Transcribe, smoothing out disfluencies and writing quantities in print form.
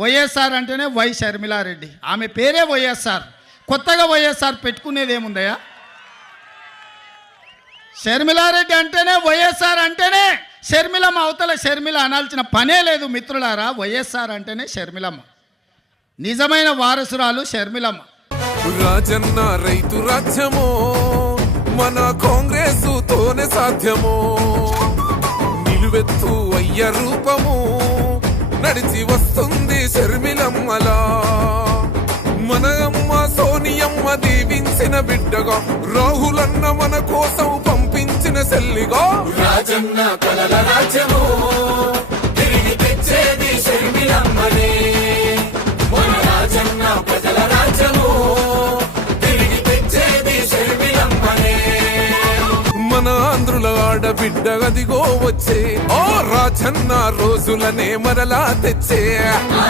వైఎస్ఆర్ అంటేనే వై షర్మిలారెడ్డి, ఆమె పేరే వైఎస్ఆర్. కొత్తగా వైఎస్ఆర్ పెట్టుకునేది ఏముందయ్యా? షర్మిలారెడ్డి అంటేనే వైఎస్ఆర్ అంటేనే షర్మిలమ్మ, అవతల షర్మిల అనాల్సిన పనే లేదు మిత్రులారా. వైఎస్ఆర్ అంటేనే షర్మిలమ్మ, నిజమైన వారసురాలు షర్మిలమ్మ. రాజన్న రైతు రాజ్యమో మన కాంగ్రెస్ తోనే సాధ్యమో, నిలువెత్తు అయ్య రూపము నడిచి వస్తుంది షర్మిలమ్మలా. మన అమ్మ సోనియమ్మ దీవించిన బిడ్డగా, రాహులన్న మన కోసం పంపించిన సెల్లిగా. రాజన్న కలల రాజ్యము తిరిగి తెచ్చేది షర్మిలమ్మనే, మన రాజన్న ప్రజల రాజ్యము తిరిగి తెచ్చేది షర్మిలమ్మనే. మన ఆంధ్రుల ఆడబిడ్డ గదిగో వచ్చే, ఓ రాజన్న రోజులనే మరలా తెచ్చే.